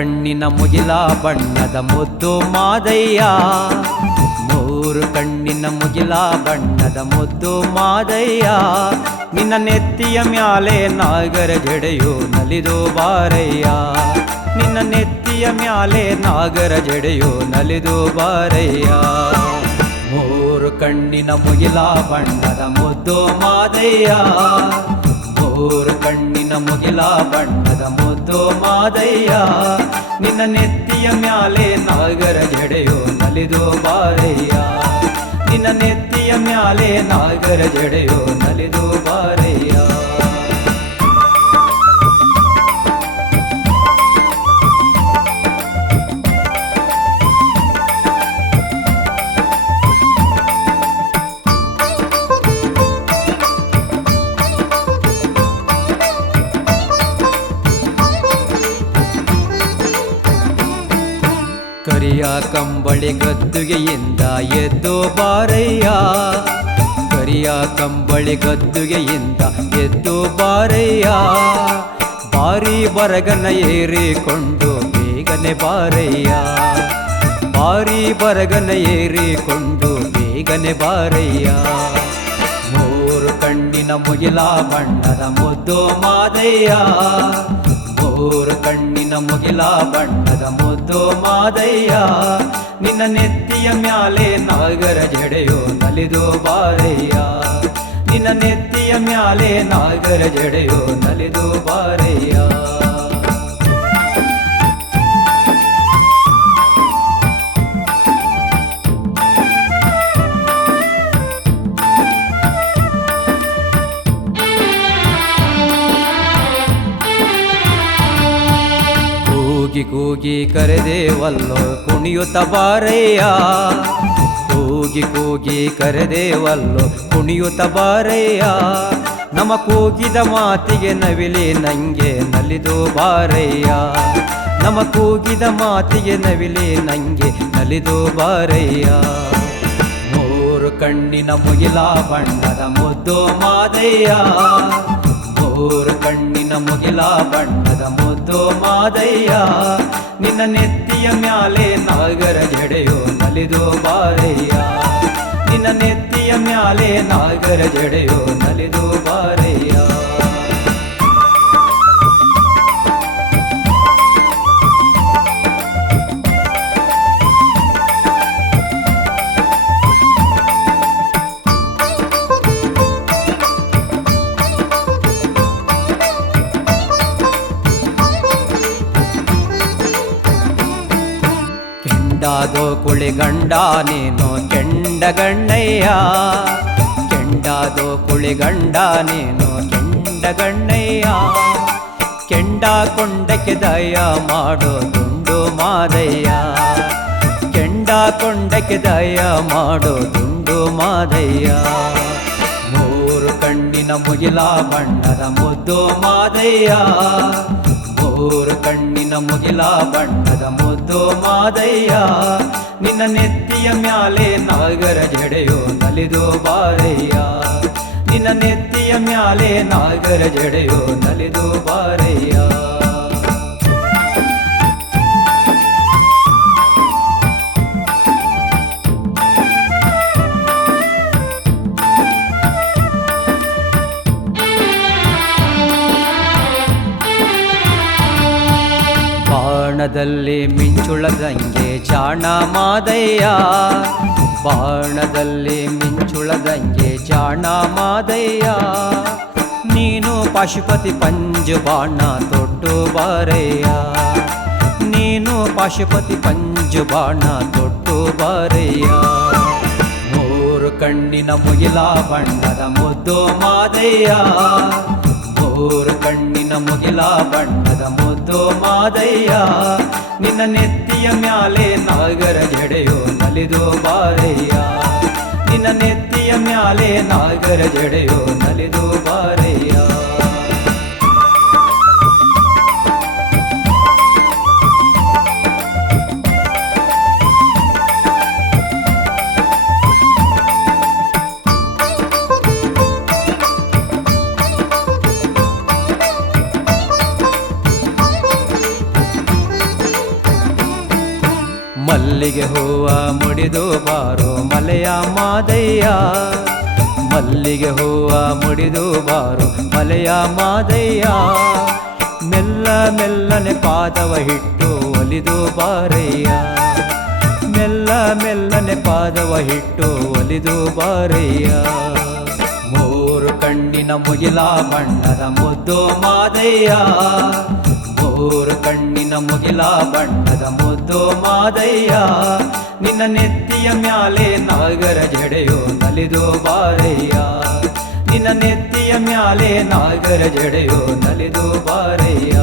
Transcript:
ಕಣ್ಣಿನ ಮುಗಿಲ ಬಣ್ಣದ ಮುದ್ದು ಮಾದಯ್ಯ, ಮೂರು ಕಣ್ಣಿನ ಮುಗಿಲ ಬಣ್ಣದ ಮುದ್ದು ಮಾದಯ್ಯ. ನಿನ್ನ ನೆತ್ತಿಯ ಮ್ಯಾಲೆ ನಾಗರ ಜಡೆಯು ನಲಿದು ಬಾರಯ್ಯ, ನಿನ್ನ ನೆತ್ತಿಯ ಮ್ಯಾಲೆ ನಾಗರ ಜಡೆಯು ನಲಿದು ಬಾರಯ್ಯ. ಮೂರು ಕಣ್ಣಿನ ಮುಗಿಲ ಬಣ್ಣದ ಮುದ್ದು ಮಾದಯ್ಯ, ಮೂರು ಕಣ್ಣಿನ ಮುಗಿಲ ಬಣ್ಣದ ಮುದ್ದು ಮಾದಯ್ಯ. ನಿನ್ನ ನೆತ್ತಿಯ ಮ್ಯಾಲೆ ನಾಗರ ಜಡೆಯು ನಲಿದು ಬಾರಯ್ಯ, ನಿನ್ನ ನೆತ್ತಿಯ ಮ್ಯಾಲೆ ನಾಗರ ಜಡೆಯು ನಲಿದು ಬಾರಯ್ಯ. ಕರಿಯ ಕಂಬಳಿ ಗದ್ದುಗೆಯಿಂದ ಎದ್ದು ಬಾರಯ್ಯ, ಕರಿಯ ಕಂಬಳಿ ಗದ್ದುಗೆಯಿಂದ ಎದ್ದು ಬಾರಯ್ಯ. ಬಾರಿ ಬರಗನ ಏರಿಕೊಂಡು ಬೇಗನೆ ಬಾರಯ್ಯ, ಬಾರಿ ಬರಗನ ಏರಿಕೊಂಡು ಬೇಗನೆ ಬಾರಯ್ಯ. ಮೂರು ಕಣ್ಣಿನ ಮುಗಿಲ ಬಣ್ಣದ ಮುದ್ದು ಮಾದಯ್ಯ, ಮೂರು ಕಣ್ಣಿನ ಮುಗಿಲ ಬಣ್ಣದ ಮುದ್ದು ಮಾದಯ್ಯ. ನಿನ್ನ ನೆತ್ತಿಯ ಮ್ಯಾಲೆ ನಾಗರ ಜಡೆಯು ನಲಿದು ಬಾರಯ್ಯ, ನಿನ್ನ ನೆತ್ತಿಯ ಮ್ಯಾಲೆ ನಾಗರ ಜಡೆಯು ನಲಿದು ಬಾರಯ್ಯ. ಕೂಗಿ ಕೂಗಿ ಕರೆದೇವಲ್ಲೋ ಕುಣಿಯುತ್ತ ಬಾರಯ್ಯ, ಕೂಗಿ ಕೂಗಿ ಕರೆದೇವಲ್ಲೋ ಕುಣಿಯುತ್ತ ಬಾರಯ್ಯ. ನಮ್ಮ ಕೂಗಿದ ಮಾತಿಗೆ ನವಿಲಿ ನಂಗೆ ನಲಿದು ಬಾರಯ್ಯ, ನಮ್ಮ ಕೂಗಿದ ಮಾತಿಗೆ ನವಿಲಿ ನಂಗೆ ನಲಿದು ಬಾರಯ್ಯ. ಮೂರು ಕಣ್ಣಿನ ಮುಗಿಲ ಬಣ್ಣದ ಮುದ್ದು ಮಾದಯ್ಯ, ಮೂರು ಕಣ್ಣಿನ ಮುಗಿಲ ಬಣ್ಣದ ಮುದ್ದು ಮಾದಯ್ಯ. ನಿನ್ನ ನೆತ್ತಿಯ ಮ್ಯಾಲೆ ನಾಗರ ಜಡೆಯು ನಲಿದು ಬಾರಯ್ಯ, ನಿನ್ನ ನೆತ್ತಿಯ ಮ್ಯಾಲೆ ನಾಗರ ಜಡೆಯು ನಲಿದು ಬಾರಯ್ಯ. ಕೆಂಡಾದೋ ಕುಳಿಗಂಡ ನೀನು ಕೆಂಡಗಣ್ಣಯ್ಯ, ಕೆಂಡಾದೋ ಕುಳಿಗಂಡ ನೀನು ಕೆಂಡಗಣ್ಣಯ್ಯ. ಕೆಂಡ ಕೊಂಡಕ್ಕೆ ದಯ ಮಾಡೋ ದುಂಡು ಮಾದಯ್ಯ, ಕೆಂಡ ಕೊಂಡಕ್ಕೆ ದಯ ಮಾಡೋ ದುಂಡು ಮಾದಯ್ಯ. ಮೂರು ಕಣ್ಣಿನ ಮುಗಿಲ ಬಣ್ಣದ ಮುದ್ದು ಮಾದಯ್ಯ, ಮೂರು ಕಣ್ಣಿನ ಮುಗಿಲ ಬಣ್ಣದ ಮುದ್ದು ಮಾದಯ್ಯ. ನಿನ್ನ ನೆತ್ತಿಯ ಮ್ಯಾಲೆ ನಾಗರ ಜಡೆಯು ನಲಿದು ಬಾರಯ್ಯ, ನಿನ್ನ ನೆತ್ತಿಯ ಮ್ಯಾಲೆ ನಾಗರ ಜಡೆಯು ನಲಿದು ಬಾರಯ್ಯ. ಬಾಣದಲ್ಲಿ ಮಿಂಚುಳದಂಗೆ ಜಾಣ ಮಾದಯ್ಯ, ಬಾಣದಲ್ಲಿ ಮಿಂಚುಳದಂಗೆ ಜಾಣ ಮಾದಯ್ಯ. ನೀನು ಪಶುಪತಿ ಪಂಜು ಬಾಣ ತೊಟ್ಟು ಬಾರಯ್ಯ, ನೀನು ಪಶುಪತಿ ಪಂಜು ಬಾಣ ತೊಟ್ಟು ಬಾರಯ್ಯ. ಮೂರು ಕಣ್ಣಿನ ಮುಗಿಲ ಬಣ್ಣದ ಮುದ್ದು ಮಾದಯ್ಯ, ಮೂರು ಕಣ್ಣಿನ ಮುಗಿಲ ಬಣ್ಣದ ಮುದ್ದು ಮಾದಯ್ಯ. ನಿನ್ನ ನೆತ್ತಿಯ ಮ್ಯಾಲೆ ನಾಗರ ಜಡೆಯು ನಲಿದು ಬಾರಯ್ಯ, ನಿನ್ನ ನೆತ್ತಿಯ ಮ್ಯಾಲೆ ನಾಗರ ಜಡೆಯು ನಲಿದು ಬಾರಯ್ಯ. ಮಲ್ಲಿಗೆ ಹೂವ ಮುಡಿದು ಬಾರೋ ಮಲೆಯ ಮಾದಯ್ಯ, ಮಲ್ಲಿಗೆ ಹೂವ ಮುಡಿದು ಬಾರೋ ಮಲೆಯ ಮಾದಯ್ಯ. ಮೆಲ್ಲ ಮೆಲ್ಲನೆ ಪಾದವ ಹಿಟ್ಟು ಒಲಿದು ಬಾರಯ್ಯ, ಮೆಲ್ಲ ಮೆಲ್ಲನೆ ಪಾದವ ಹಿಟ್ಟು ಒಲಿದು ಬಾರಯ್ಯ. ಮೂರು ಕಣ್ಣಿನ ಮುಗಿಲ ಬಣ್ಣದ ಮುದ್ದು ಮಾದಯ್ಯ, ಮೂರು ಕಣ್ಣಿನ ಮುಗಿಲ ಬಣ್ಣದ ಮುದ್ದು ಮಾದಯ್ಯ. ನಿನ್ನ ನೆತ್ತಿಯ ಮ್ಯಾಲೆ ನಾಗರ ಜಡೆಯೋ ನಲಿದು ಬಾರಯ್ಯ, ನಿನ್ನ ನೆತ್ತಿಯ ಮ್ಯಾಲೆ ನಾಗರ ಜಡೆಯೋ ನಲಿದು ಬಾರಯ್ಯ.